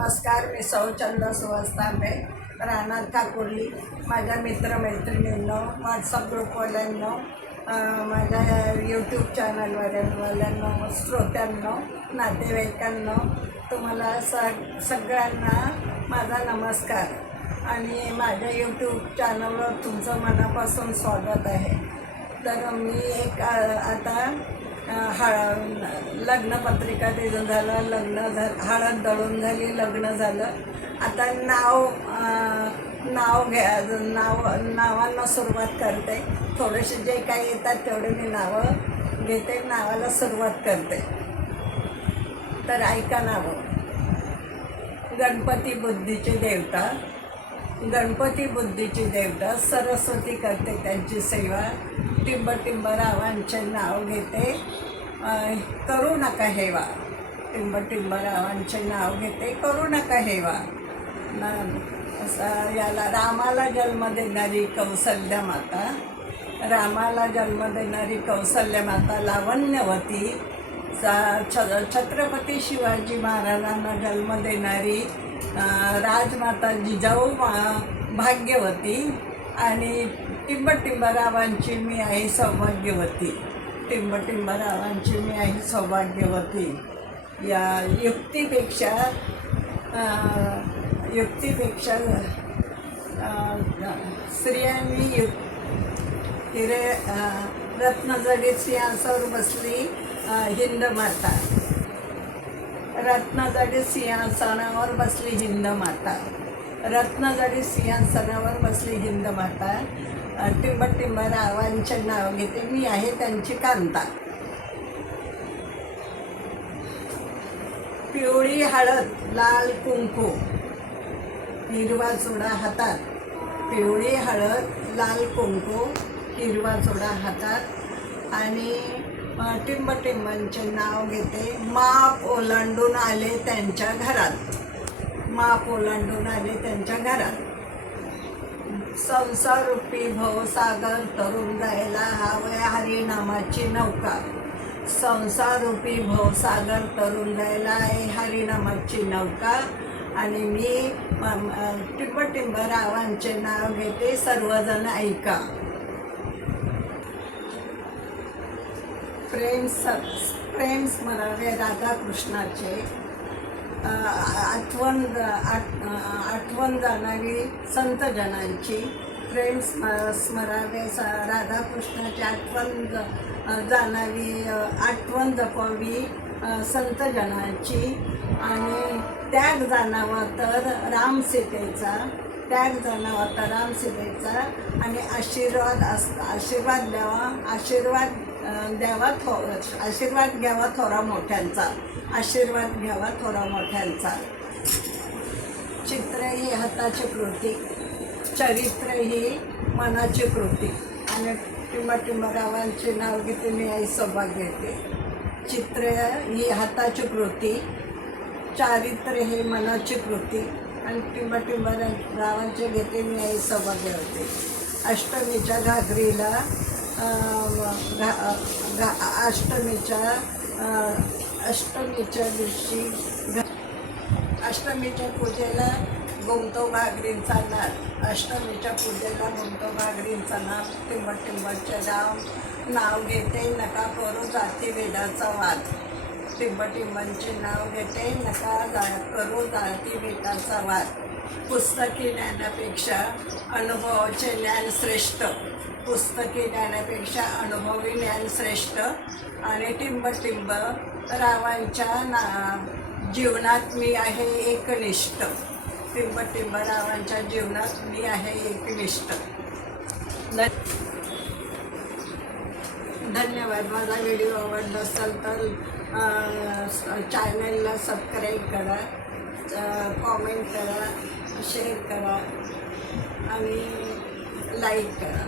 नमस्कार, मी सौ चंदा सुहास तांबे, राहणार ठाकुर्ली. माझ्या मित्रमैत्रिणींनो, व्हॉट्सअप ग्रुपवाल्यांनो, माझ्या यूट्यूब चॅनलवाल्यांनो, श्रोत्यांनो, नातेवाईकांनो, तुम्हाला सगळ्यांना माझा नमस्कार. आणि माझ्या यूट्यूब चॅनलवर तुमचं मनापासून स्वागत आहे. तर मी एक आता लग्नपत्रिका दिलं झालं, हळद दळून झाली, लग्न झालं. आता नावांना सुरुवात करते. थोडेसे जे काही येतात तेवढे मी नावं घेते, नावाला सुरुवात करते. तर ऐका नावं. गणपती बुद्धीची देवता, गणपती बुद्धीची देवता, सरस्वती करते त्यांची सेवा, टिंबटिंबरावांचे नाव घेते, करू नका हेवा. टिंबटिंबरावांचे नाव घेते, करू नका हेवा. याला रामाला जन्म देणारी कौसल्या माता, रामाला जन्म देणारी कौसल्या माता लावण्यवती, छत्रपती शिवाजी महाराजांना जन्म देणारी राजमाता जिजाऊ भाग्यवती, आणि टिंबटिंबरावांची मी आहे सौभाग्यवती. टिंबटिंबरावांची मी आहे सौभाग्यवती. या युक्तीपेक्षा स्त्रियांनी हिरे रत्नजडीत सिंहासनावर बसली हिंद माता. रत्नजडीत सिंहासनावर बसली हिंद माता. रत्नजडीत सिंहासनावर बसली हिंद माता. टिंबटिंबरावांचे नाव घेते, मी आहे त्यांची कांता. पिवळी हळद, लाल कुंकू, हिरवा चुडा हातात. पिवळी हळद, लाल कुंकू, हिरवा चुडा हातात. आणि टिंबटिंबांचे नाव घेते, माप ओलांडून आले त्यांच्या घरात. माप ओलांडून आले त्यांच्या घरात. संसारूपी भवसागर तरुण जायला हवे हरिनामाची नौका. संसारूपी भवसागर तरुण जायला आहे हरिनामाची नौका. आणि मी टिंबटिंबरावांचे नाव घेते, सर्वजण ऐका. प्रेम स्मरावे राधाकृष्णाचे. आठवण जाणारी संत जनांची. प्रेम स्मरावे राधाकृष्णाची आठवण जपावी संत जनांची. आणि त्याग जाणावा तर रामसीतेचा. त्याग जाणावा तर रामसीतेचा. आणि आशीर्वाद घ्यावा थोरा मोठ्यांचा. आशीर्वाद घ्यावा थोरा मोठ्यांचा. चित्र ही हाताची कृती, चरित्र ही मनाची कृती. आणि टिंबटिंबरावांचे नाव घेते, मी आई सौभाग्य घेते. चित्र ही हाताची कृती, चारित्र्य हे मनाची कृती. आणि टिंबटिंबरावांचे घेते, मी आई सौभाग्य होते. अष्टमीच्या घागरीला अष्टमीच्या दिवशी अष्टमीच्या पूजेला घुमतो घागरींचा नाद. अष्टमीच्या पूजेला घुमतो घागरींचा नाद. टिंबटिंबाचे नाव घेते, नका करू जातीभेदाचा वाद. टिंबटिंबांचे नाव घेते, नका करू जातीभेदाचा वाद. पुस्तकी ज्ञानापेक्षा अनुभवाचे ज्ञान श्रेष्ठ. पुस्तकी ज्ञानापेक्षा अनुभवी ज्ञान श्रेष्ठ. आणि टिंबटिंब रावांच्या जीवनात मी आहे एकनिष्ठ. टिंबटिंबरावांच्या जीवनात मी आहे एकनिष्ठ. धन्यवाद. माझा व्हिडिओ आवडला असेल तर चॅनलला सबस्क्राईब करा, कॉमेंट करा, शेअर करा आणि लाईक करा.